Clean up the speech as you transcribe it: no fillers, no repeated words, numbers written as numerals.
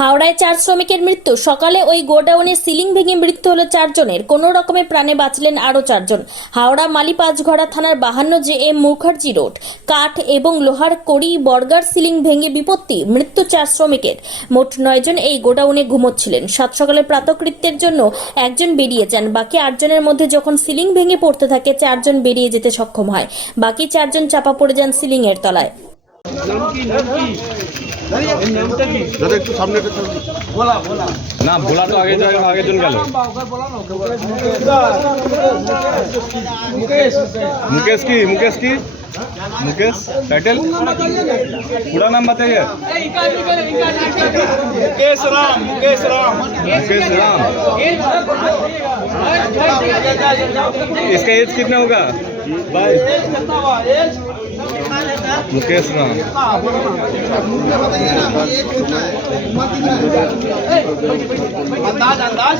হাওড়ায় 4 শ্রমিকের মৃত্যু। সকালে ওই গোডাউনে সিলিং ভেঙে মৃত্যু হলো 4 জনের। কোনো রকমে প্রাণে বাঁচলেন আরও 4 জন। হাওড়া মালিপাঁচঘড়া থানার 52 JM মুখার্জি রোড কাঠ এবং লোহার কড়ি বর্গার সিলিং ভেঙে বিপত্তি। মৃত্যু 4 শ্রমিকের। মোট 9 জন এই গোডাউনে ঘুমোচ্ছিলেন। সাত সকালে প্রাতকৃত্যের জন্য একজন বেরিয়ে যান। বাকি 8 জনের মধ্যে যখন সিলিং ভেঙে পড়তে থাকে 4 জন বেরিয়ে যেতে সক্ষম হয়। বাকি 4 জন চাপা পড়ে যান সিলিং এর তলায়। একটু সামনে না বলা তো আগে জন গেল। मुकेश की मुकेश टाइटल पूरा नाम बताइए। मुकेश राम मुकेश राम। इसका एज कितना होगा? मुकेश राम। अंदाज